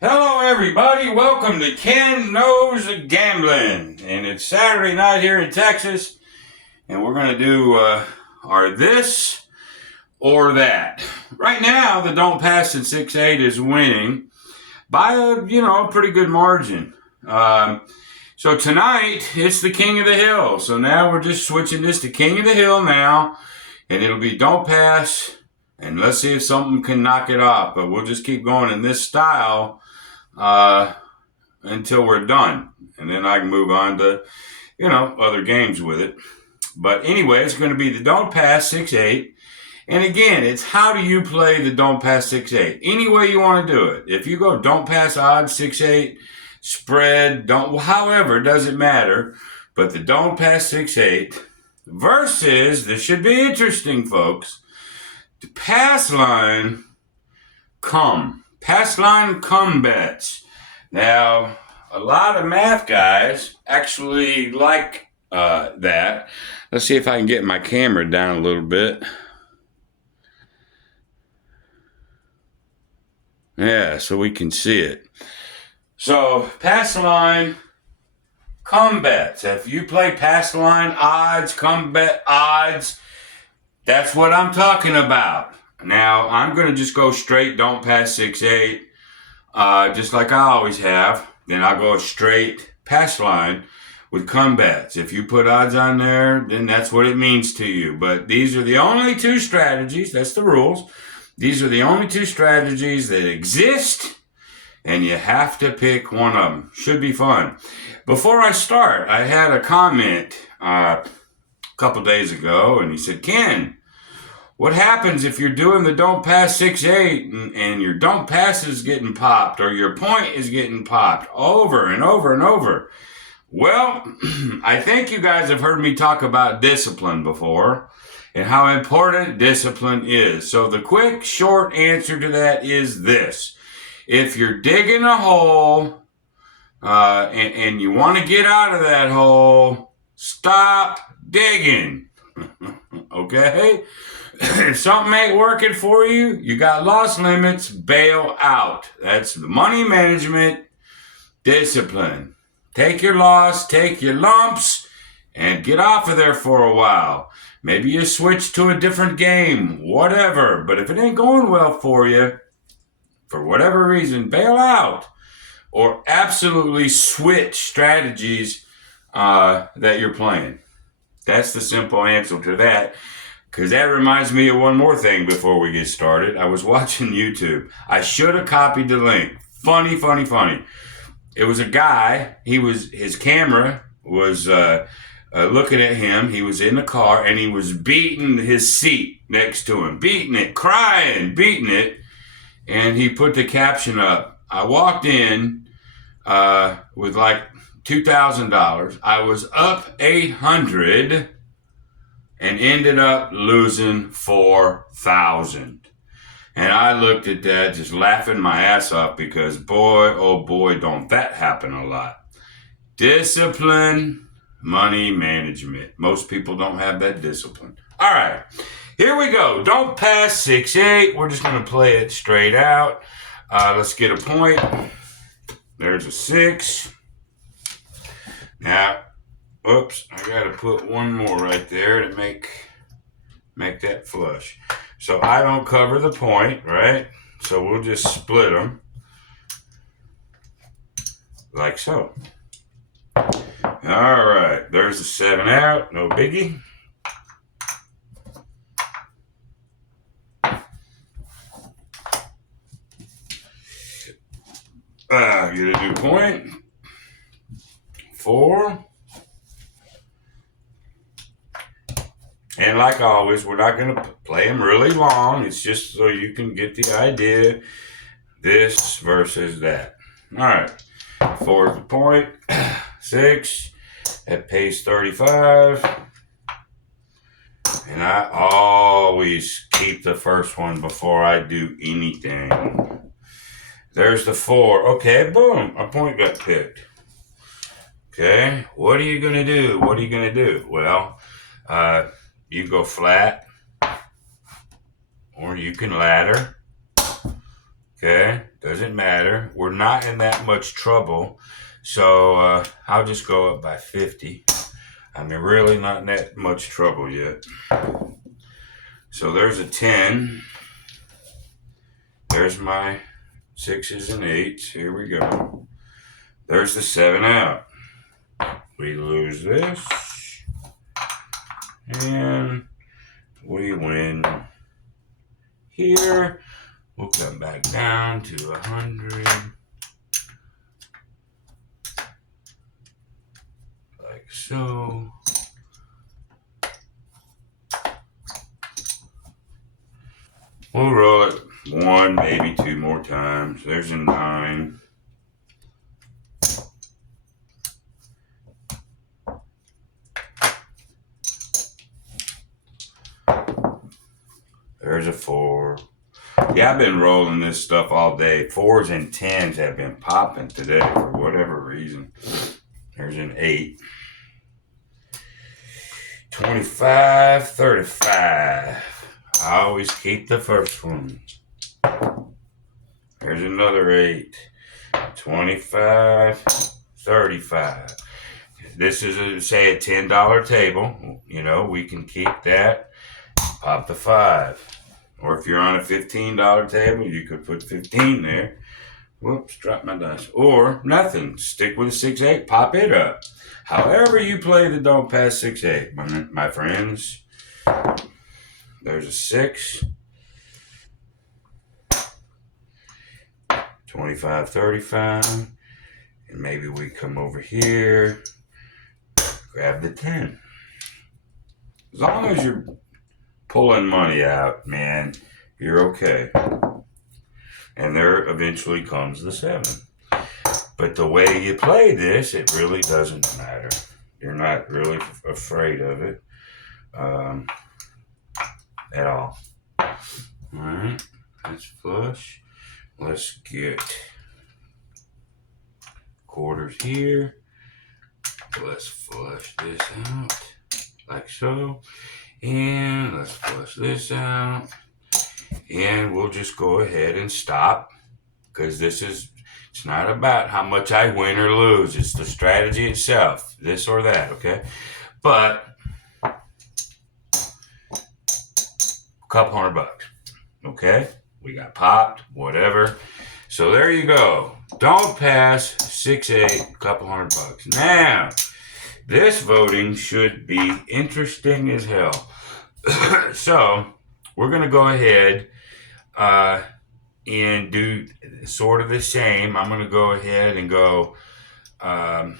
Hello, everybody. Welcome to Ken Knows Gambling. And it's Saturday night here in Texas. And we're going to do our this or that. Right now, the Don't Pass in 6-8 is winning by a pretty good margin. So tonight, it's the King of the Hill. So now we're just switching this to King of the Hill now. And it'll be Don't Pass. And let's see if something can knock it off. But we'll just keep going in this style until we're done. And then I can move on to, other games with it. But anyway, it's going to be the Don't Pass 6-8. And again, it's how do you play the Don't Pass 6-8? Any way you want to do it. If you go Don't Pass odds 6-8, spread, however, doesn't matter. But the Don't Pass 6-8 versus, this should be interesting, folks, the pass line come bets. Now, a lot of math guys actually like that. Let's see if I can get my camera down a little bit. Yeah, so we can see it. So, pass line, come bets. If you play pass line odds, come bet odds, that's what I'm talking about. Now, I'm going to just go straight Don't Pass 6-8, just like I always have. Then I'll go straight pass line with come bets. If you put odds on there, then that's what it means to you. But these are the only two strategies. That's the rules. These are the only two strategies that exist, and you have to pick one of them. Should be fun. Before I start, I had a comment a couple days ago, and he said, Ken, what happens if you're doing the Don't Pass 6-8 and your Don't Pass is getting popped or your point is getting popped over and over and over? Well, I think you guys have heard me talk about discipline before and how important discipline is. So the quick, short answer to that is this. If you're digging a hole and you want to get out of that hole, stop digging. Okay? If something ain't working for you, you got loss limits, bail out. That's the money management discipline. Take your loss, take your lumps, and get off of there for a while. Maybe you switch to a different game, whatever. But if it ain't going well for you, for whatever reason, bail out. Or absolutely switch strategies that you're playing. That's the simple answer to that. Because that reminds me of one more thing before we get started. I was watching YouTube. I should have copied the link. Funny. It was a guy. His camera was looking at him. He was in the car and he was beating his seat next to him. Beating it, crying, beating it. And he put the caption up. I walked in with like $2,000. I was up $800 and ended up losing $4,000. And I looked at that just laughing my ass off because boy, oh boy, don't that happen a lot. Discipline, money management. Most people don't have that discipline. All right, here we go. Don't Pass 6-8. We're just going to play it straight out. Let's get a point. There's a 6. Now, oops, I got to put one more right there to make that flush. So I don't cover the point, right? So we'll just split them like so. All right, there's the 7 out, no biggie. Get a new point. 4. And like always, we're not going to play them really long. It's just so you can get the idea. This versus that. All right. 4 is the point. 6. That pays 35. And I always keep the first one before I do anything. There's the 4. Okay, boom. A point got picked. Okay. What are you going to do? Well, you go flat, or you can ladder. Okay, doesn't matter. We're not in that much trouble. So I'll just go up by 50. I mean, really not in that much trouble yet. So there's a 10. There's my 6s and 8s. Here we go. There's the 7 out. We lose this. And we win here. We'll come back down to 100. Like so. We'll roll it 1, maybe 2 more times. There's a 9. There's a 4. Yeah, I've been rolling this stuff all day. 4s and 10s have been popping today for whatever reason. There's an 8. 25, 35. I always keep the first one. There's another 8. 25, 35. This is, say, a $10 table. You know, we can keep that. Pop the 5. Or if you're on a $15 table, you could put 15 there. Whoops, dropped my dice. Or nothing. Stick with a 6-8. Pop it up. However you play the don't pass 6-8, my friends. There's a 6. 25, 35. And maybe we come over here. Grab the 10. As long as you're pulling money out, man, you're okay. And there eventually comes the 7. But the way you play this, it really doesn't matter. You're not really afraid of it at all. All right, that's flush. Let's get quarters here. Let's flush this out like so. And let's flush this out. And we'll just go ahead and stop, because it's not about how much I win or lose. It's the strategy itself, this or that, okay? But a couple $100, okay? We got popped, whatever. So there you go. Don't pass 6-8, couple $100. Now, this voting should be interesting as hell. So we're going to go ahead and do sort of the same. I'm going to go ahead and go, I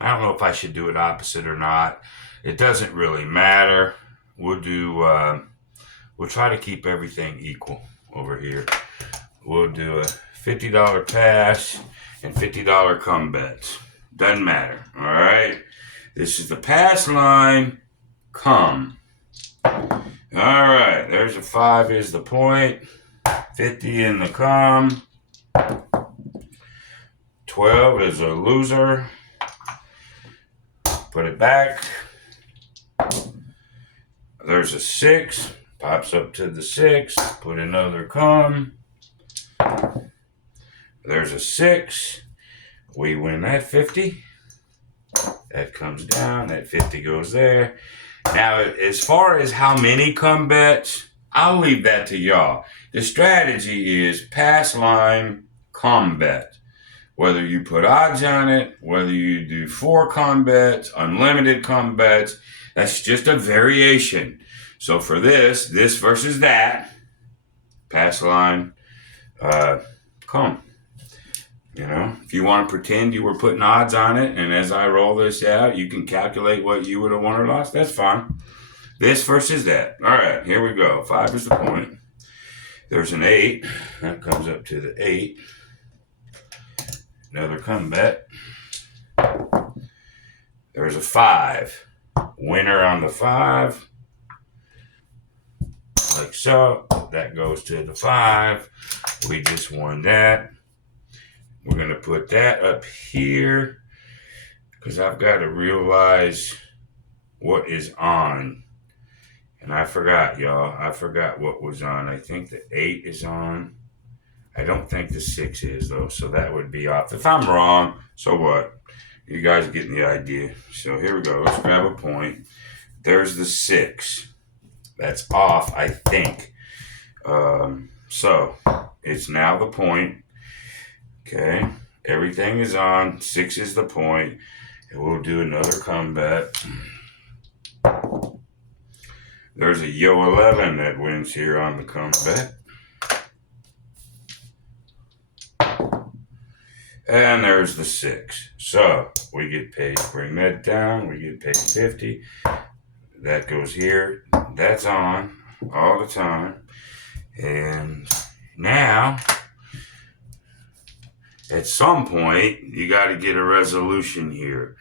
don't know if I should do it opposite or not. It doesn't really matter. We'll do, we'll try to keep everything equal over here. We'll do a $50 pass and $50 come bets. Doesn't matter, all right? This is the pass line, come. All right, there's a 5 is the point. 50 in the come. 12 is a loser. Put it back. There's a 6. Pops up to the 6. Put another come. There's a 6. We win that 50. That comes down. That 50 goes there. Now, as far as how many come bets, I'll leave that to y'all. The strategy is pass line, come bet. Whether you put odds on it, whether you do 4 come bets, unlimited come bets, that's just a variation. So for this versus that, pass line, come. You know, if you want to pretend you were putting odds on it, and as I roll this out, you can calculate what you would have won or lost, that's fine. This versus that. All right, here we go. 5 is the point. There's an 8. That comes up to the 8. Another come bet. There's a 5. Winner on the 5. Like so. That goes to the 5. We just won that. We're going to put that up here, because I've got to realize what is on. And I forgot, y'all. I forgot what was on. I think the 8 is on. I don't think the 6 is, though, so that would be off. If I'm wrong, so what? You guys are getting the idea. So here we go. Let's grab a point. There's the 6. That's off, I think. So it's now the point. Okay. Everything is on. 6 is the point. And we'll do another combat. There's a Yo 11 that wins here on the combat. And there's the 6. So we get paid. Bring that down. We get paid 50. That goes here. That's on all the time. And now, at some point, you got to get a resolution here.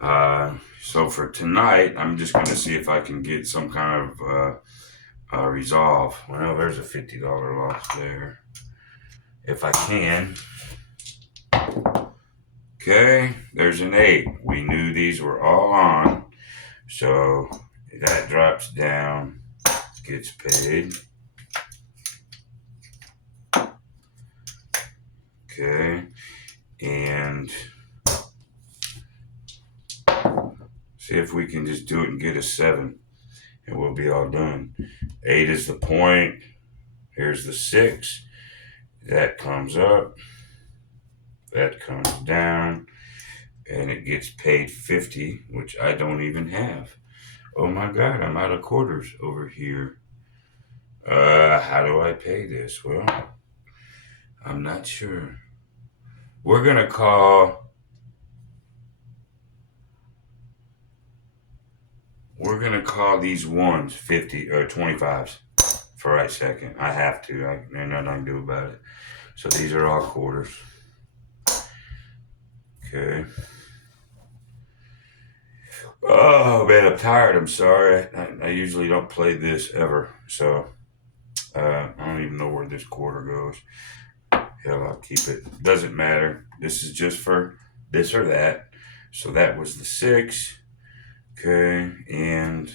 So for tonight, I'm just going to see if I can get some kind of resolve. Well, there's a $50 loss there. If I can. Okay, there's an 8. We knew these were all on. So that drops down, gets paid. Okay, and see if we can just do it and get a 7, and we'll be all done. 8 is the point. Here's the 6. That comes up. That comes down. And it gets paid 50, which I don't even have. Oh my God, I'm out of quarters over here. How do I pay this? Well, I'm not sure. We're going to call these ones 50 or 25s for right second. I have to. There's nothing I can do about it. So these are all quarters. Okay. Oh man, I'm tired. I'm sorry. I usually don't play this ever. So I don't even know where this quarter goes. Hell, I'll keep it. Doesn't matter. This is just for this or that. So that was the 6. Okay, and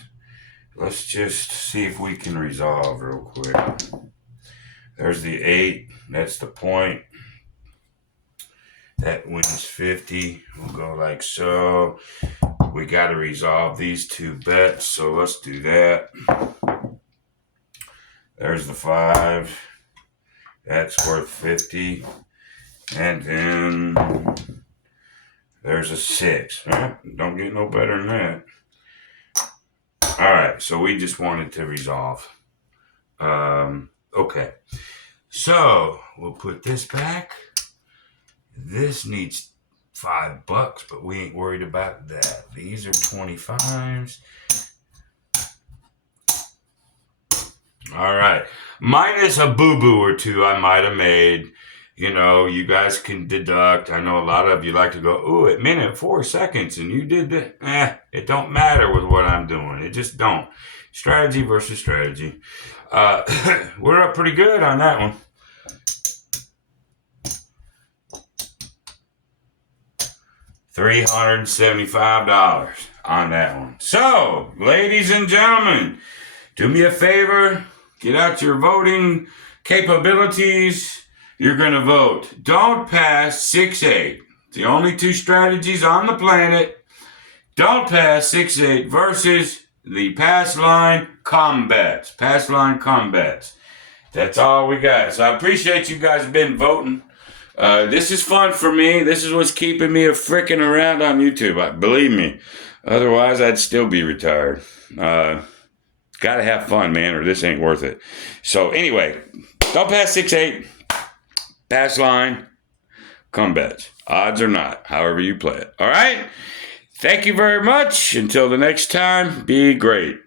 let's just see if we can resolve real quick. There's the 8. That's the point. That wins 50. We'll go like so. We got to resolve these 2 bets, so let's do that. There's the 5. That's worth 50. And then there's a 6. Don't get no better than that. All right, so we just wanted to resolve. Okay. So we'll put this back. This needs $5, but we ain't worried about that. These are 25s. All right. Minus a boo-boo or 2 I might have made. You know, you guys can deduct. I know a lot of you like to go, ooh, at minute 4 seconds, and you did that. It don't matter with what I'm doing. It just don't. Strategy versus strategy. We're up pretty good on that one. $375 on that one. So, ladies and gentlemen, do me a favor. Get out your voting capabilities. You're going to vote. Don't pass 6-8. The only 2 strategies on the planet. Don't pass 6-8 versus the pass line combats. Pass line combats. That's all we got. So I appreciate you guys been voting. This is fun for me. This is what's keeping me frickin' around on YouTube. Believe me. Otherwise, I'd still be retired. Gotta have fun, man, or this ain't worth it. So anyway, don't pass 6-8. Pass line, combats. Odds or not, however you play it. All right? Thank you very much. Until the next time, be great.